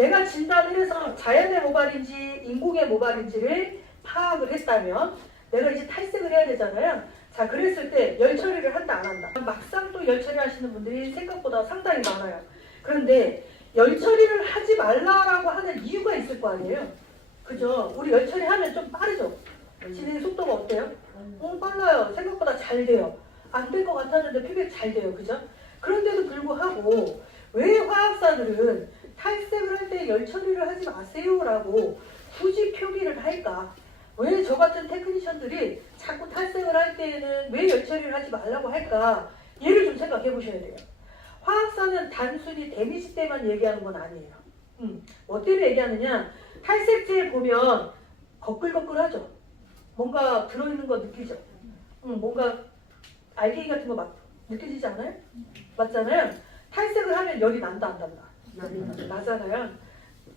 내가 진단을 해서 자연의 모발인지 인공의 모발인지를 파악을 했다면 내가 이제 탈색을 해야 되잖아요. 자, 그랬을 때 열 처리를 한다 안 한다. 막상 또 열 처리하시는 분들이 생각보다 상당히 많아요. 그런데 열 처리를 하지 말라라고 하는 이유가 있을 거 아니에요. 그죠? 우리 열 처리하면 좀 빠르죠. 진행 속도가 어때요? 빨라요. 생각보다 잘 돼요. 안 될 것 같았는데 피부에 잘 돼요. 그죠? 그런데도 불구하고 왜 화학사들은 탈색을 할 때 열 처리를 하지 마세요라고 굳이 표기를 할까? 왜 저 같은 테크니션들이 자꾸 탈색을 할 때에는 왜 열 처리를 하지 말라고 할까? 얘를 좀 생각해 보셔야 돼요. 화학사는 단순히 데미지 때만 얘기하는 건 아니에요. 뭐 때문에 얘기하느냐? 탈색제 보면 거끌거끌하죠. 뭔가 들어있는 거 느끼죠. 뭔가 알갱이 같은 거 막 느껴지지 않아요? 맞잖아요. 탈색을 하면 열이 난다 안 난다? 나잖아요.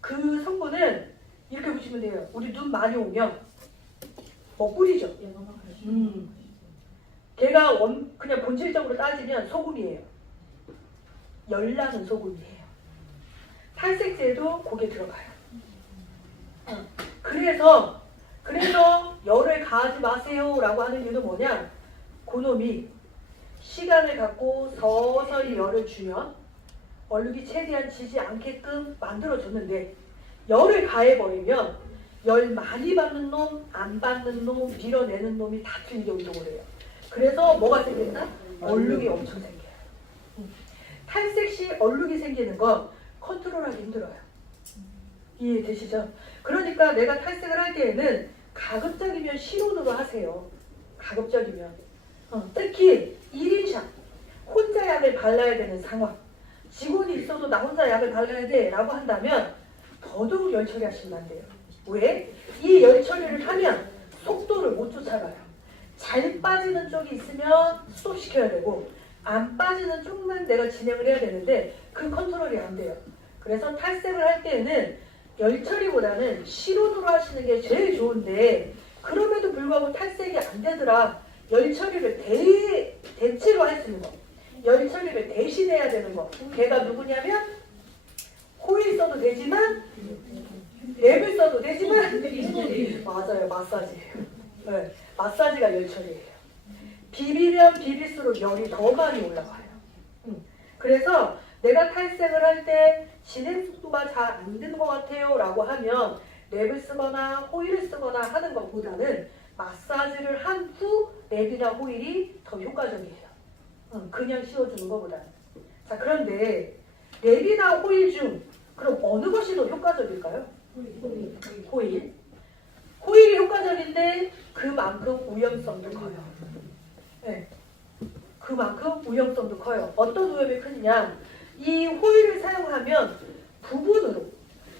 그 성분은 이렇게 보시면 돼요. 우리 눈 많이 오면 먹꿀이죠. 걔가 그냥 본질적으로 따지면 소금이에요. 열나는 소금이에요. 탈색제도 거기에 들어가요. 그래서 열을 가하지 마세요라고 하는 이유는 뭐냐? 그놈이 시간을 갖고 서서히 열을 주면 얼룩이 최대한 지지 않게끔 만들어줬는데 열을 가해버리면 열 많이 받는 놈, 안 받는 놈, 밀어내는 놈이 다 틀리게 운동을 해요. 그래서 뭐가 생긴다? 얼룩이 엄청 생겨요. 탈색 시 얼룩이 생기는 건 컨트롤하기 힘들어요. 이해되시죠? 그러니까 내가 탈색을 할 때에는 가급적이면 실온으로 하세요. 가급적이면. 특히 1인샵, 혼자 약을 발라야 되는 상황. 직원이 있어도 나 혼자 약을 발라야 돼 라고 한다면 더더욱 열 처리하시면 안 돼요. 왜? 이 열 처리를 하면 속도를 못 쫓아가요. 잘 빠지는 쪽이 있으면 스톱시켜야 되고 안 빠지는 쪽만 내가 진행을 해야 되는데 그 컨트롤이 안 돼요. 그래서 탈색을 할 때는 열 처리보다는 실온으로 하시는 게 제일 좋은데 그럼에도 불구하고 탈색이 안 되더라. 열 처리를 대체로 할 수 있는 거. 열 처리를 대신해야 되는 거. 걔가 누구냐면 호일 써도 되지만 랩을 써도 되지만 맞아요. 마사지예요. 네, 마사지가 열 처리예요. 비비면 비빌수록 열이 더 많이 올라가요. 그래서 내가 탈색을 할 때 진행 속도가 잘 안 되는 것 같아요 라고 하면 랩을 쓰거나 호일을 쓰거나 하는 것보다는 마사지를 한 후 랩이나 호일이 더 효과적이에요. 그냥 씌워주는 것보다는. 자, 그런데 랩이나 호일 중 그럼 어느 것이 더 효과적일까요? 호일. 호일이 효과적인데 그만큼 위험성도 커요. 네. 그만큼 위험성도 커요. 어떤 위험이 크느냐? 이 호일을 사용하면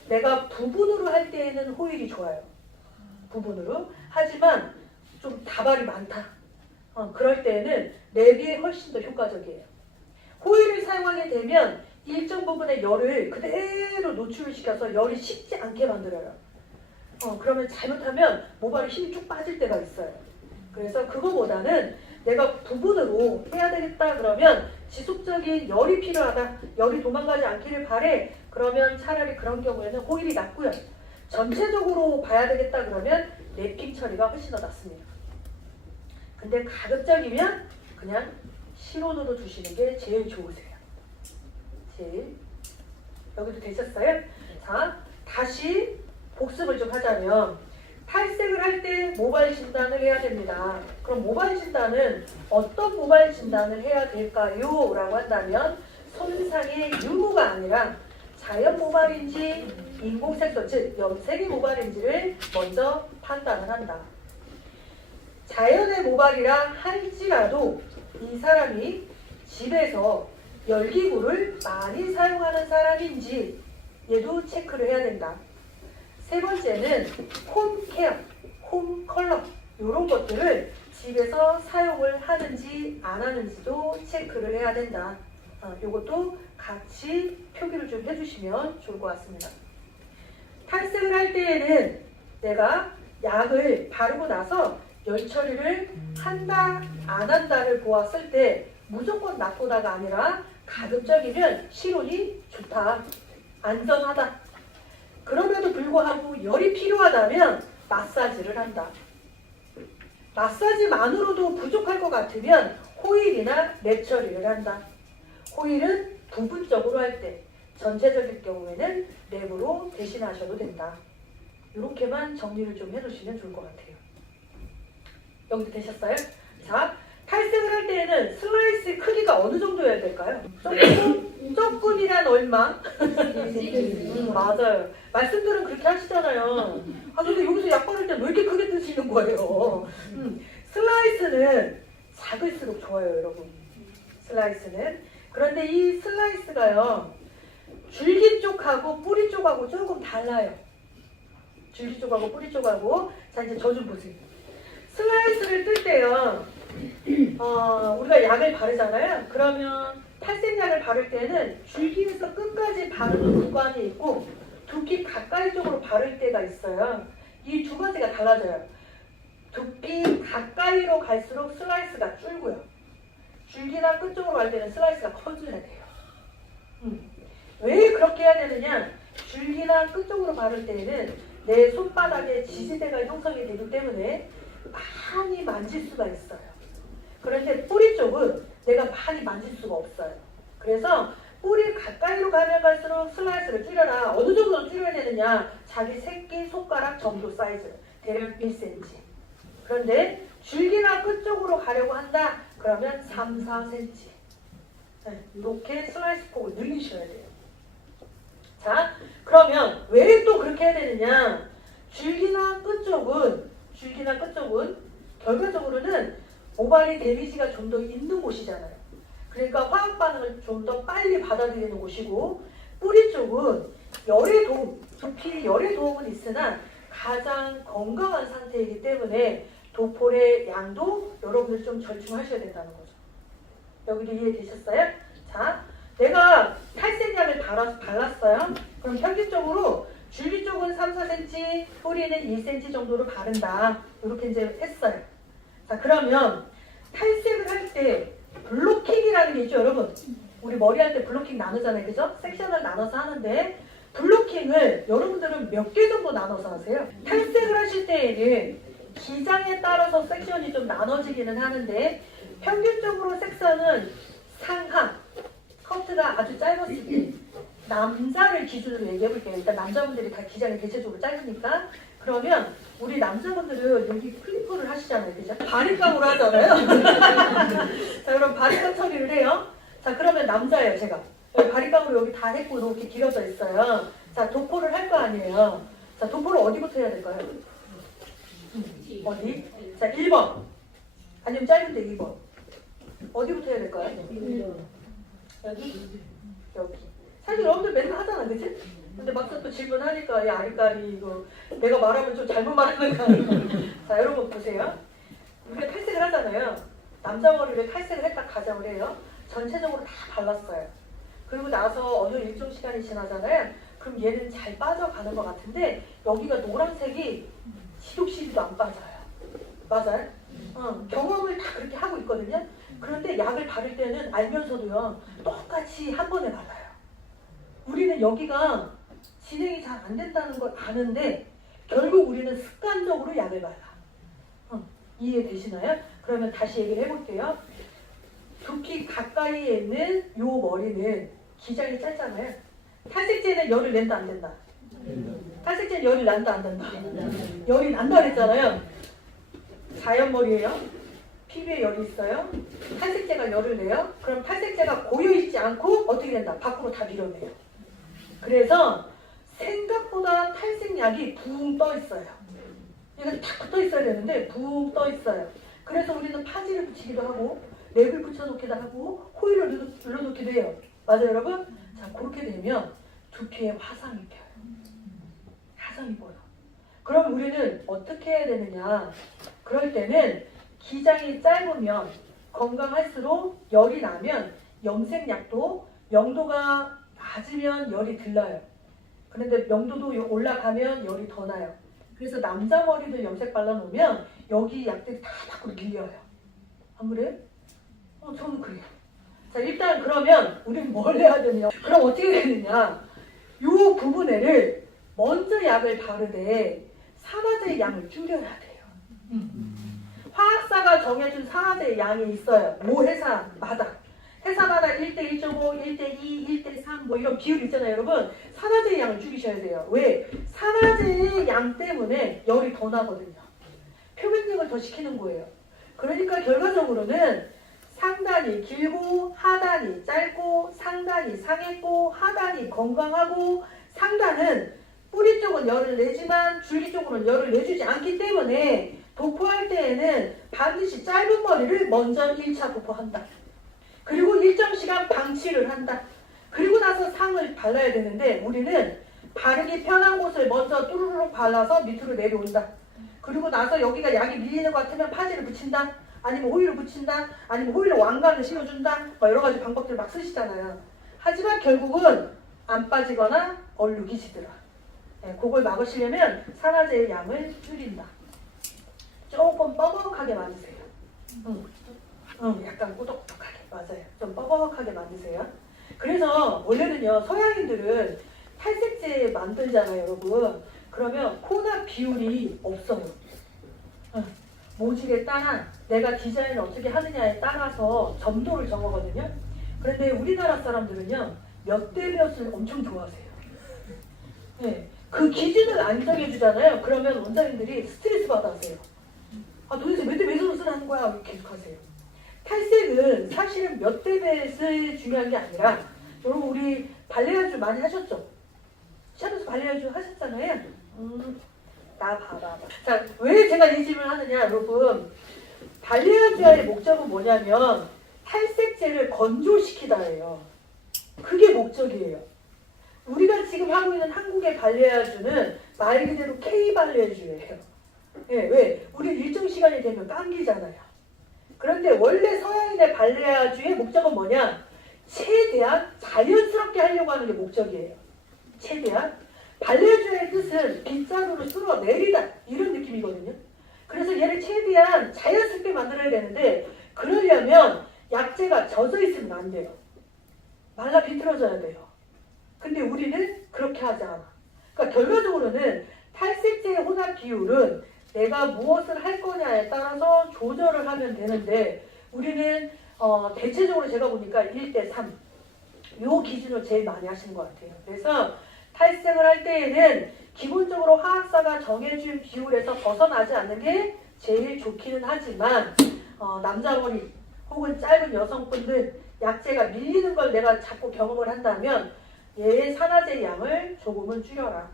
내가 부분으로 할 때에는 호일이 좋아요. 부분으로. 하지만 좀 다발이 많다. 그럴 때에는 랩이 훨씬 더 효과적이에요. 호일을 사용하게 되면 일정 부분의 열을 그대로 노출을 시켜서 열이 식지 않게 만들어요. 그러면 잘못하면 모발이 힘이 쭉 빠질 때가 있어요. 그래서 그거보다는 내가 부분으로 해야 되겠다 그러면 지속적인 열이 필요하다. 열이 도망가지 않기를 바래. 그러면 차라리 그런 경우에는 호일이 낫고요. 전체적으로 봐야 되겠다 그러면 랩핑 처리가 훨씬 더 낫습니다. 근데 가급적이면 그냥 실온으로 두시는 게 제일 좋으세요. 여기도 되셨어요? 자, 다시 복습을 좀 하자면 탈색을 할 때 모발 진단을 해야 됩니다. 그럼 모발 진단은 어떤 모발 진단을 해야 될까요? 라고 한다면 손상의 유무가 아니라 자연 모발인지 인공색소, 즉 염색의 모발인지를 먼저 판단을 한다. 자연의 모발이라 할지라도 이 사람이 집에서 열기구를 많이 사용하는 사람인지 얘도 체크를 해야 된다. 세 번째는 홈케어, 홈컬러 이런 것들을 집에서 사용을 하는지 안 하는지도 체크를 해야 된다. 이것도 같이 표기를 좀 해주시면 좋을 것 같습니다. 탈색을 할 때에는 내가 약을 바르고 나서 열 처리를 한다 안 한다를 보았을 때 무조건 나쁘다가 아니라 가급적이면 실온이 좋다, 안전하다 그럼에도 불구하고 열이 필요하다면 마사지를 한다. 마사지만으로도 부족할 것 같으면 호일이나 랩 처리를 한다. 호일은 부분적으로 할 때, 전체적일 경우에는 랩으로 대신하셔도 된다. 이렇게만 정리를 좀 해두시면 좋을 것 같아요. 여기도 되셨어요? 자, 탈색을 할 때에는 슬라이스 크기가 어느 정도여야 될까요? 조금이란 얼마? 맞아요. 말씀들은 그렇게 하시잖아요. 아 근데 여기서 약 바를 때 왜 이렇게 크게 뜨시는 거예요? 슬라이스는 작을수록 좋아요, 여러분. 슬라이스는. 그런데 이 슬라이스가요, 줄기 쪽하고 뿌리 쪽하고 조금 달라요. 줄기 쪽하고 뿌리 쪽하고. 자, 이제 저 좀 보세요. 슬라이스를 뜰 때요, 우리가 약을 바르잖아요. 그러면 탈색약을 바를 때는 줄기에서 끝까지 바르는 구간이 있고 두피 가까이 쪽으로 바를 때가 있어요. 이 두 가지가 달라져요. 두피 가까이로 갈수록 슬라이스가 줄고요. 줄기나 끝 쪽으로 갈 때는 슬라이스가 커져야 돼요. 왜 그렇게 해야 되느냐? 줄기나 끝 쪽으로 바를 때는 내 손바닥에 지지대가 형성이 되기 때문에 많이 만질 수가 있어요. 그런데 뿌리 쪽은 내가 많이 만질 수가 없어요. 그래서 뿌리 가까이로 가면 갈수록 슬라이스를 줄여라. 어느 정도 줄여야 되느냐? 자기 새끼 손가락 정도 사이즈, 대략 1cm. 그런데 줄기나 끝 쪽으로 가려고 한다? 그러면 3, 4cm. 네, 이렇게 슬라이스 폭을 늘리셔야 돼요. 자, 그러면 왜 또 그렇게 해야 되느냐? 줄기나 끝 쪽은 결과적으로는 모발이 데미지가 좀 더 있는 곳이잖아요. 그러니까 화학 반응을 좀 더 빨리 받아들이는 곳이고, 뿌리 쪽은 열의 도움, 두피 열의 도움은 있으나 가장 건강한 상태이기 때문에 도폴의 양도 여러분들 좀 절충하셔야 된다는 거죠. 여기도 이해되셨어요? 자, 내가 탈색약을 발랐어요. 그럼 평균적으로 줄기 쪽은 3, 4cm, 뿌리는 2cm 정도로 바른다. 이렇게 이제 했어요. 자, 그러면 탈색을 할 때 블로킹이라는 게 있죠, 여러분. 우리 머리 할 때 블로킹 나누잖아요, 그죠? 섹션을 나눠서 하는데 블로킹을 여러분들은 몇 개 정도 나눠서 하세요? 탈색을 하실 때에는 기장에 따라서 섹션이 좀 나눠지기는 하는데 평균적으로 섹션은 상하, 커트가 아주 짧았을 때 남자를 기준으로 얘기해 볼게요. 일단 남자분들이 다 기장이 대체적으로 짧으니까. 그러면 우리 남자분들은 여기 클리퍼를 하시잖아요, 그죠? 바리깡으로 하잖아요. 자, 그럼 바리깡 처리를 해요. 자, 그러면 남자예요, 제가. 여기 바리깡으로 여기 다 했고 이렇게 길어져 있어요. 자, 도포를 할 거 아니에요. 자, 도포를 어디부터 해야 될까요? 어디? 자, 1번. 아니면 짧은데 2번. 어디부터 해야 될까요? 여기? 여기. 사실 여러분들 맨날 하잖아, 그치? 근데 막상 또 질문하니까 이 아리까리 이거 내가 말하면 좀 잘못 말하는 거 아니에요? 자, 여러분 보세요. 우리가 탈색을 하잖아요. 남자 머리를 탈색을 했다 가정을 해요. 전체적으로 다 발랐어요. 그리고 나서 어느 일정 시간이 지나잖아요. 그럼 얘는 잘 빠져가는 것 같은데 여기가 노란색이 시독시리도 안 빠져요. 맞아요? 경험을 다 그렇게 하고 있거든요. 그런데 약을 바를 때는 알면서도요, 똑같이 한 번에 발라요. 우리는 여기가 진행이 잘 안 된다는 걸 아는데 결국 우리는 습관적으로 약을 발라. 이해되시나요? 그러면 다시 얘기를 해볼게요. 두피 가까이에 있는 요 머리는 기장이 짧잖아요. 탈색제는 열을 낸다 안 된다? 탈색제는 열이 난다 안 난다? 열이 난다 그랬잖아요. 자연머리예요. 피부에 열이 있어요. 탈색제가 열을 내요. 그럼 탈색제가 고여있지 않고 어떻게 된다? 밖으로 다 밀어내요. 그래서 생각보다 탈색약이 붕 떠 있어요. 이거 딱 붙어 있어야 되는데 붕 떠 있어요. 그래서 우리는 파지를 붙이기도 하고 랩을 붙여놓기도 하고 호일을 눌러놓기도 해요. 맞아요, 여러분? 자, 그렇게 되면 두피에 화상이 펴요. 화상이 보여. 그럼 우리는 어떻게 해야 되느냐? 그럴 때는 기장이 짧으면 건강할수록 열이 나면 염색약도 명도가 낮으면 열이 들러요. 그런데 명도도 올라가면 열이 더 나요. 그래서 남자 머리들 염색 발라놓으면 여기 약들이 다 밖으로 밀려요. 안 그래요? 저는 그래요. 자, 일단 그러면 우리는 뭘 해야 되냐? 그럼 어떻게 되느냐? 이 부분에를 먼저 약을 바르되 산화제의 양을 줄여야 돼요. 화학사가 정해준 산화제의 양이 있어요. 모 회사마다. 회사마다 1대 1.5, 1대 2, 1대 3 뭐 이런 비율 있잖아요. 여러분 산화제의 양을 줄이셔야 돼요. 왜? 산화제의 양 때문에 열이 더 나거든요. 표면력을 더 시키는 거예요. 그러니까 결과적으로는 상단이 길고 하단이 짧고 상단이 상했고 하단이 건강하고 상단은 뿌리 쪽은 열을 내지만 줄기 쪽으로는 열을 내주지 않기 때문에 도포할 때에는 반드시 짧은 머리를 먼저 1차 도포한다. 그리고 일정 시간 방치를 한다. 그리고 나서 상을 발라야 되는데 우리는 바르기 편한 곳을 먼저 뚜루루룩 발라서 밑으로 내려온다. 그리고 나서 여기가 약이 밀리는 것 같으면 파지를 붙인다. 아니면 호일을 붙인다. 아니면 호일로 왕관을 씌워준다. 뭐 여러 가지 방법들 막 쓰시잖아요. 하지만 결국은 안 빠지거나 얼룩이지더라. 네, 그걸 막으시려면 산화제의 양을 줄인다. 조금 뻐벅하게 만드세요. 약간 꾸덕꾸덕하게. 맞아요. 좀 뻐벅하게 만드세요. 그래서 원래는요, 서양인들은 탈색제 만들잖아요, 여러분. 그러면 코나 비율이 없어요. 모질에 따라 내가 디자인을 어떻게 하느냐에 따라서 점도를 정하거든요. 그런데 우리나라 사람들은요, 몇 대 몇을 엄청 좋아하세요. 네, 그 기준을 안 정해주잖아요. 그러면 원장님들이 스트레스 받아세요. 아, 도대체 몇 대 몇으로 쓰라는 거야? 계속 하세요. 탈색은 사실은 몇 대 몇이 중요한 게 아니라, 여러분 우리 발레아주 많이 하셨죠? 샵에서 발레아주 하셨잖아요. 나 봐봐. 자, 왜 제가 이 질문을 하느냐, 여러분. 발레아주의 목적은 뭐냐면 탈색제를 건조시키다예요. 그게 목적이에요. 우리가 지금 하고 있는 한국의 발레아주는 말 그대로 K 발레아주예요. 예, 왜? 우리 일정 시간이 되면 감기잖아요. 그런데 원래 서양인의 발레아주의 목적은 뭐냐? 최대한 자연스럽게 하려고 하는 게 목적이에요. 최대한. 발레아주의 뜻은 빗자루로 쓸어내리다 이런 느낌이거든요. 그래서 얘를 최대한 자연스럽게 만들어야 되는데 그러려면 약재가 젖어 있으면 안 돼요. 말라 비틀어져야 돼요. 근데 우리는 그렇게 하지 않아. 그러니까 결과적으로는 탈색제의 혼합 비율은 내가 무엇을 할 거냐에 따라서 조절을 하면 되는데 우리는 대체적으로 제가 보니까 1대 3 요 기준을 제일 많이 하시는 것 같아요. 그래서 탈색을 할 때에는 기본적으로 화학사가 정해준 비율에서 벗어나지 않는 게 제일 좋기는 하지만 남자 머리 혹은 짧은 여성분들 약재가 밀리는 걸 내가 자꾸 경험을 한다면 얘의 산화제 양을 조금은 줄여라.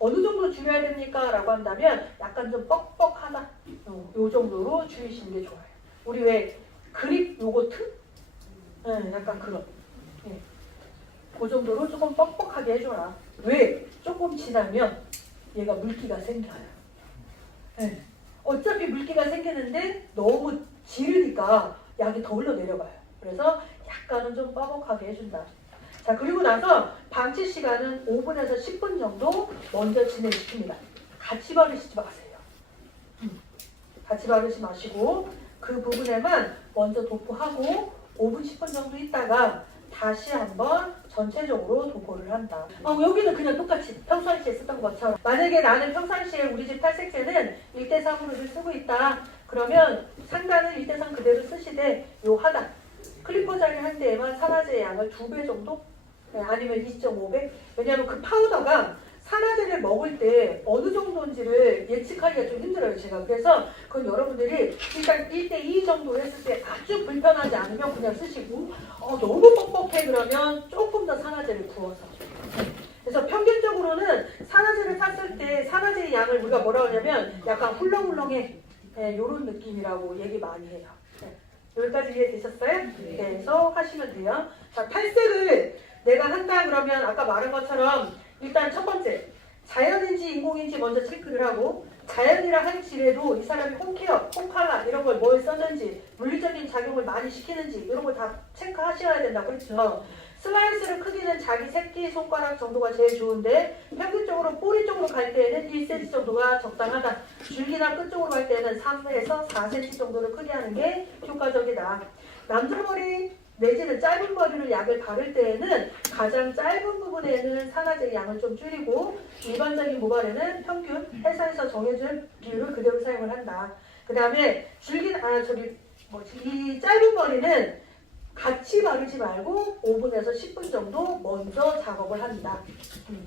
어느 정도 줄여야 됩니까? 라고 한다면 약간 좀 뻑뻑하다. 요 정도로 줄이시는 게 좋아요. 우리 왜 그릭 요거트? 네, 약간 그런. 네. 그 정도로 조금 뻑뻑하게 해줘라. 왜? 조금 지나면 얘가 물기가 생겨요. 네. 어차피 물기가 생기는데 너무 지르니까 약이 더 흘러내려가요. 그래서 약간은 좀 뻑뻑하게 해준다. 자, 그리고 나서 방치 시간은 5분에서 10분 정도 먼저 진행시킵니다. 같이 바르시지 마세요. 같이 바르지 마시고 그 부분에만 먼저 도포하고 5분, 10분 정도 있다가 다시 한번 전체적으로 도포를 한다. 여기는 그냥 똑같이 평상시에 쓰던 것처럼 만약에 나는 평상시에 우리 집 탈색제는 1대 3으로 쓰고 있다. 그러면 상단은 1대 3 그대로 쓰시되 요 하단 클리퍼 자리 한 대에만 산화제의 양을 2배 정도? 아니면 2.5배? 왜냐하면 그 파우더가 산화제를 먹을 때 어느 정도인지를 예측하기가 좀 힘들어요, 제가. 그래서 그건 여러분들이 일단 1대2 정도 했을 때 아주 불편하지 않으면 그냥 쓰시고 너무 뻑뻑해 그러면 조금 더 산화제를 부어서. 그래서 평균적으로는 산화제를 탔을 때 산화제의 양을 우리가 뭐라고 하냐면 약간 훌렁훌렁해. 이런 느낌이라고 얘기 많이 해요. 여기까지 이해되셨어요? 네. 그래서 하시면 돼요. 자, 탈색을 내가 한다 그러면 아까 말한 것처럼 일단 첫 번째 자연인지 인공인지 먼저 체크를 하고 자연이라 할지라도 이 사람이 홈케어, 홈칼라 이런 걸 뭘 썼는지 물리적인 작용을 많이 시키는지 이런 걸 다 체크하셔야 된다고 그랬죠. 슬라이스를 크기는 자기 새끼 손가락 정도가 제일 좋은데 평균적으로 뿌리 쪽으로 갈 때에는 1cm 정도가 적당하다. 줄기나 끝 쪽으로 갈 때는 3에서 4cm 정도를 크게 하는 게 효과적이다. 남자 머리 내지는 짧은 머리로 약을 바를 때에는 가장 짧은 부분에는 산화제의 양을 좀 줄이고 일반적인 모발에는 평균 회사에서 정해준 비율을 그대로 사용을 한다. 그 다음에 이 짧은 머리는 같이 바르지 말고 5분에서 10분 정도 먼저 작업을 한다.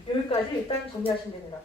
여기까지 일단 정리하시면 됩니다.